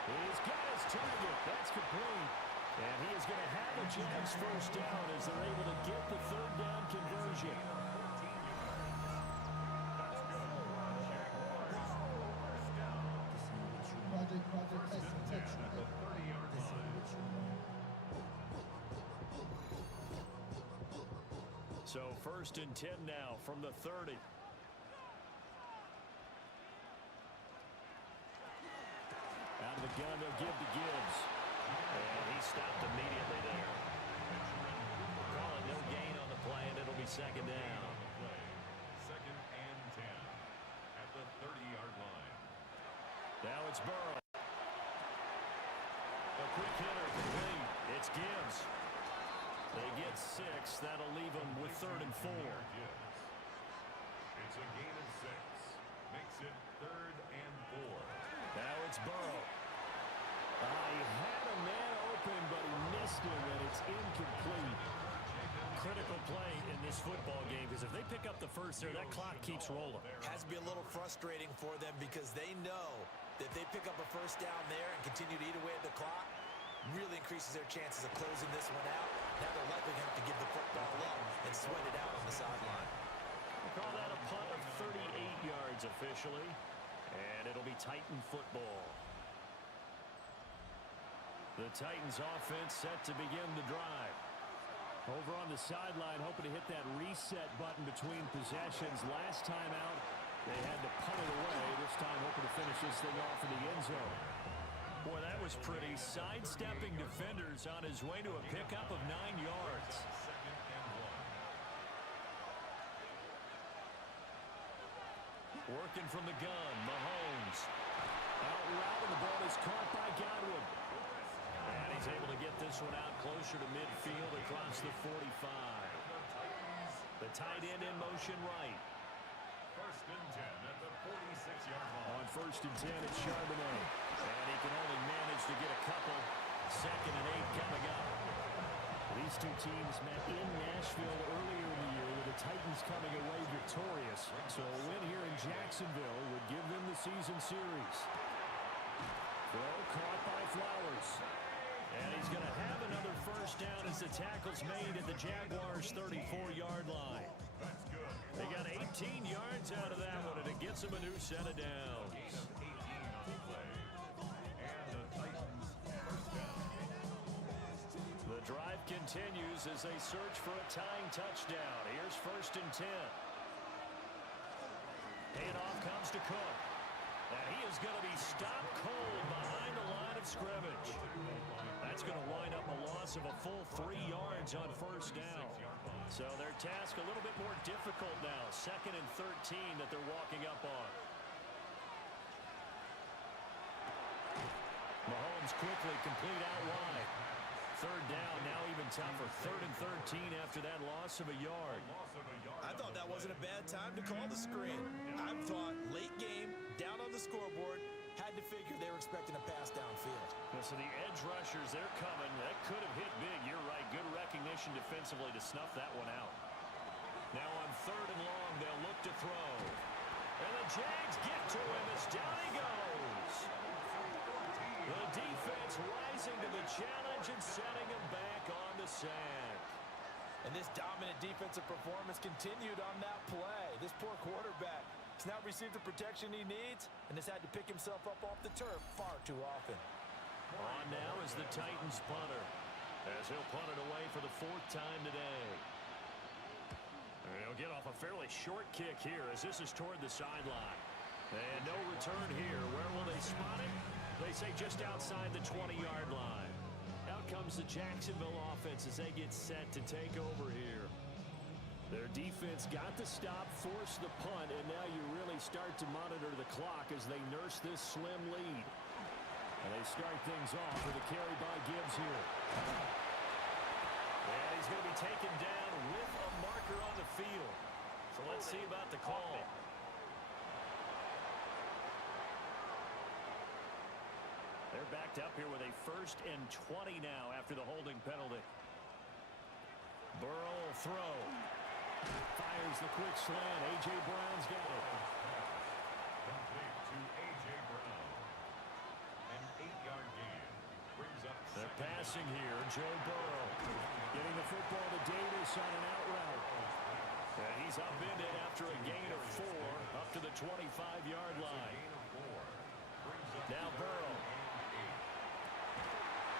He's got his target. That's complete. And he is going to have a Jags first down as they're able to get the 3rd down conversion. So 1st and 10 now from the 30. Out of the gun, they'll give to Gibbs. And he stopped immediately there. Call it no gain on the play, and it'll be 2nd down. 2nd and 10 at the 30-yard line. Now it's Burrow. A quick hitter complete. It's Gibbs. They get 6. That'll leave them with 3rd and 4. It's a gain of 6. Makes it 3rd and 4. Now it's Burrow. He had a man open, but he missed him, and it's incomplete. Critical play in this football game, because if they pick up the first there, that clock keeps rolling. Has to be a little frustrating for them because they know that if they pick up a first down there and continue to eat away at the clock, really increases their chances of closing this one out. Now they're likely going to have to give the football up and sweat it out on the sideline. We'll call that a punt of 38 yards officially, and it'll be Titan football. The Titans offense set to begin the drive. Over on the sideline, hoping to hit that reset button between possessions. Last time out, they had to punt it away. This time, hoping to finish this thing off in the end zone. Boy, that was pretty. Sidestepping defenders on his way to a pickup of 9 yards. 2nd and 1. Working from the gun, Mahomes. Out route, and the ball is caught by Godwin. And he's able to get this one out closer to midfield across the 45. The tight end in motion right. 1st and 10 at the 46-yard line. On 1st and 10, it's Charbonnet. And he can only manage to get a couple. 2nd and 8 coming up. These two teams met in Nashville earlier in the year with the Titans coming away victorious. So a win here in Jacksonville would give them the season series. Throw caught by Flowers. And he's going to have another first down as the tackle's made at the Jaguars' 34-yard line. That's good. They got 18 yards out of that one, and it gets them a new set of downs. Gain of 18 on the play. And the Titans first down. The drive continues as they search for a tying touchdown. Here's 1st and 10. Handoff comes to Cook. And he is going to be stopped cold behind the line of scrimmage. That's going to wind up a loss of a full 3 yards on first down. So their task a little bit more difficult now. 2nd and 13 that they're walking up on. Mahomes quickly complete out wide. 3rd down, now even tougher. 3rd and 13 after that loss of a yard. I thought that wasn't a bad time to call the screen. I thought late game, down on the scoreboard, had to figure they were expecting a pass downfield. So the edge rushers, they're coming. That could have hit big. You're right. Good recognition defensively to snuff that one out. Now on 3rd and long, they'll look to throw. And the Jags get to him as down he goes. The defense rising to the challenge and setting him back on the sack. And this dominant defensive performance continued on that play. This poor quarterback has now received the protection he needs and has had to pick himself up off the turf far too often. On now is the Titans punter, as he'll punt it away for the 4th time today. And he'll get off a fairly short kick here as this is toward the sideline. And no return here. Where will they spot it? They say just outside the 20-yard line. Out comes the Jacksonville offense as they get set to take over here. Their defense got the stop, forced the punt, and now you really start to monitor the clock as they nurse this slim lead. And they start things off with a carry by Gibbs here. And he's going to be taken down with a marker on the field. So let's see about the call. They're backed up here with a 1st and 20 now after the holding penalty. Burrow will throw. Fires the quick slant. A.J. Brown's got it. Complete to A.J. Brown. An 8-yard gain. Brings up They're passing here. Joe Burrow getting the football to Davis on an out route. And he's upended after a gain of 4 up to the 25-yard line. Now Burrow.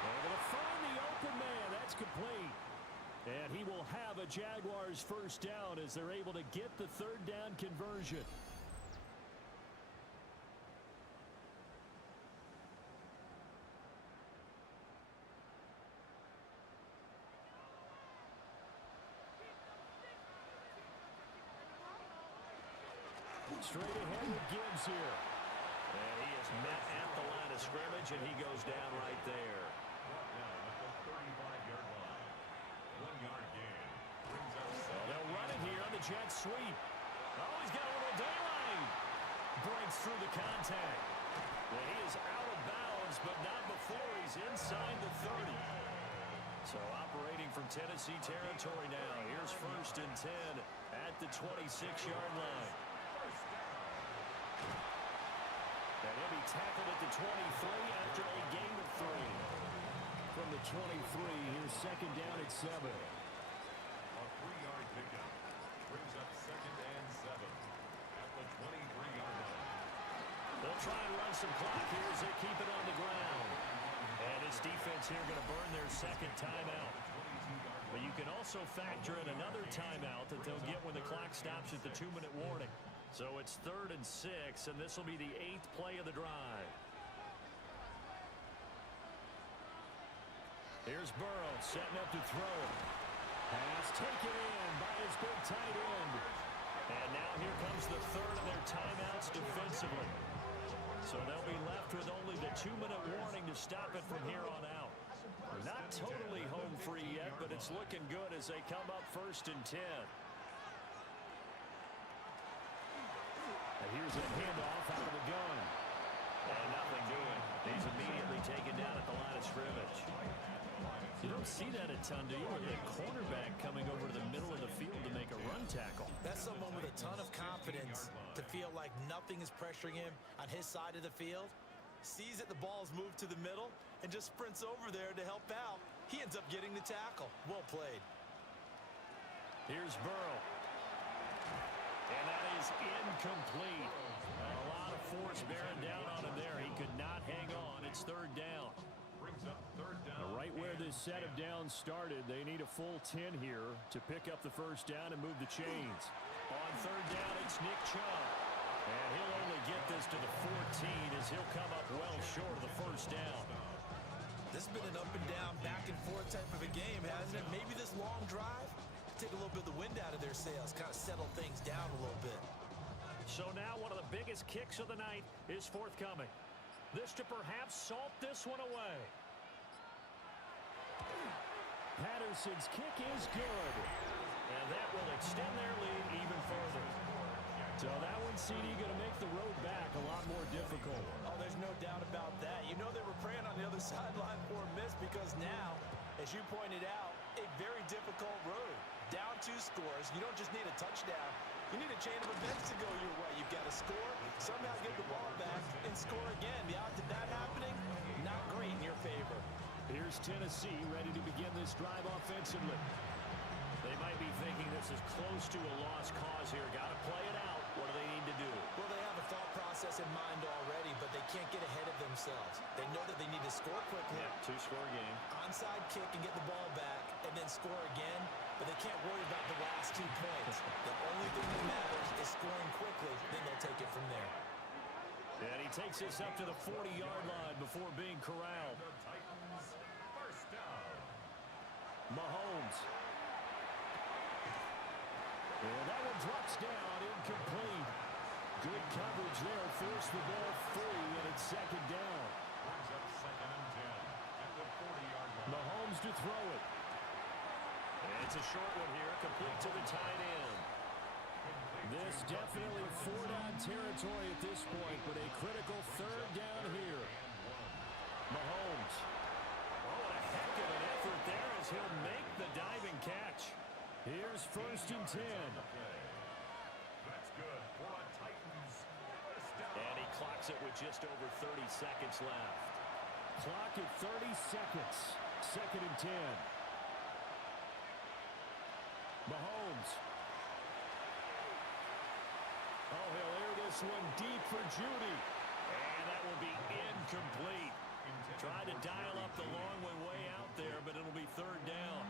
They're going to find the open man. That's complete. And he will have a Jaguars 1st down as they're able to get the 3rd down conversion. Straight ahead with Gibbs here. And he is met at the line of scrimmage, and he goes down right there. down at the 35-yard line. 1-yard gain. Brings up Well, they'll run it here on the jet sweep. Oh, he's got a little daylight. Breaks through the contact. Well, he is out of bounds, but not before he's inside the 30. So operating from Tennessee territory now. Here's 1st and 10 at the 26-yard line. And he'll be tackled at the 23 after a gain of 3. From the 23, here's 2nd down at 7. a 3-yard pickup. Brings up 2nd and 7 at the 23-yard line. They'll try and run some clock here as they keep it on the ground. And this defense here going to burn their 2nd timeout. But you can also factor in another timeout that they'll get when the clock stops at the 2-minute warning. So it's 3rd and 6, and this will be the 8th play of the drive. Here's Burrow setting up to throw. Pass taken in by his big tight end. And now here comes the 3rd of their timeouts defensively. So they'll be left with only the 2-minute warning to stop it from here on out. Not totally home free yet, but it's looking good as they come up 1st and 10. And here's a handoff out of the gun. And nothing doing. He's immediately taken down at the line of scrimmage. You don't see that a ton, do you? With a cornerback coming over to the middle of the field to make a run tackle. That's someone with a ton of confidence to feel like nothing is pressuring him on his side of the field. Sees that the ball's moved to the middle and just sprints over there to help out. He ends up getting the tackle. Well played. Here's Burrow. And that is incomplete. A lot of force bearing down on him there. He could not hang on. It's 3rd down. Brings up 3rd down. Right where this set of downs started, they need a full 10 here to pick up the 1st down and move the chains. On 3rd down, it's Nick Chubb. And he'll only get this to the 14 as he'll come up well short of the 1st down. This has been an up and down, back and forth type of a game, hasn't it? Maybe this long drive, take a little bit of the wind out of their sails, kind of settle things down a little bit. So now one of the biggest kicks of the night is forthcoming. This to perhaps salt this one away. Patterson's kick is good. And that will extend their lead even further. So that one, CD, going to make the road back a lot more difficult. Oh, there's no doubt about that. You know they were praying on the other sideline for a miss because now, as you pointed out, a very difficult road. Down 2 scores. You don't just need a touchdown. You need a chain of events to go your way. You've got to score, somehow get the ball back, and score again. The odds of that happening, not straight in your favor. Here's Tennessee ready to begin this drive offensively. They might be thinking this is close to a lost cause here. Got to play it out. What do they need to do? Well, they have a thought process in mind already, but they can't get ahead of themselves. They know that they need to score quickly. Yeah, two-score game. Onside kick and get the ball back, and then score again. But they can't worry about the last 2 points. The only thing that matters is scoring quickly. Then they'll take it from there. And he takes this up to the 40-yard line before being corralled. The Titans, first down. Mahomes. And that one drops down, incomplete. Good coverage there, forced the ball free, and it's second down. Brings up 2nd and 10 at the 40-yard line. Mahomes to throw it. And it's a short one here, complete to the tight end. This definitely 4-down territory at this point, but a critical 3rd down here. Mahomes. Oh, what a heck of an effort there as he'll make the diving catch. Here's 1st and 10. That's good for a Titans first down. And he clocks it with just over 30 seconds left. Clock at 30 seconds. 2nd and 10. Mahomes. Oh, he'll air this one deep for Judy. And that will be incomplete. Tried to dial up the long one way out there, but it'll be 3rd down.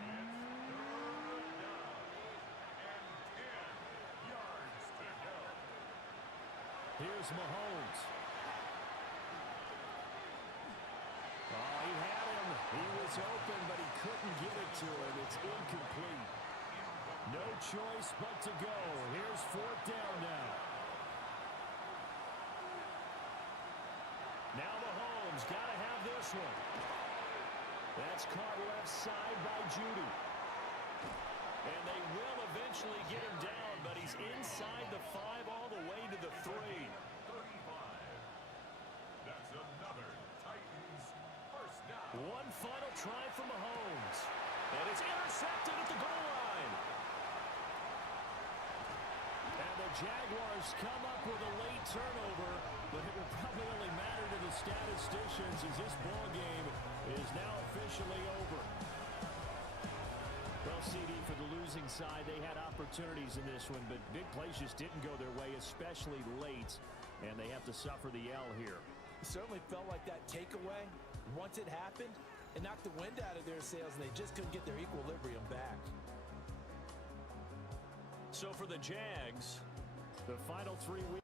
Here's Mahomes. Oh, he had him. He was open, but he couldn't get it to him. It's incomplete. No choice but to go. Here's 4th down now. Now Mahomes got to have this one. That's caught left side by Judy. And they will eventually get him down, but he's inside the 5 all the way to the 3. 35. That's another Titans first down. One final try for Mahomes. And it's intercepted at the goal line. And the Jaguars come up with a late turnover, but it will probably only matter to the statisticians as this ball game is now officially over. Well, CD, for the losing side, they had opportunities in this one, but big plays just didn't go their way, especially late, and they have to suffer the L here. It certainly felt like that takeaway, once it happened, it knocked the wind out of their sails, and they just couldn't get their equilibrium back. So for the Jags, the final 3 weeks.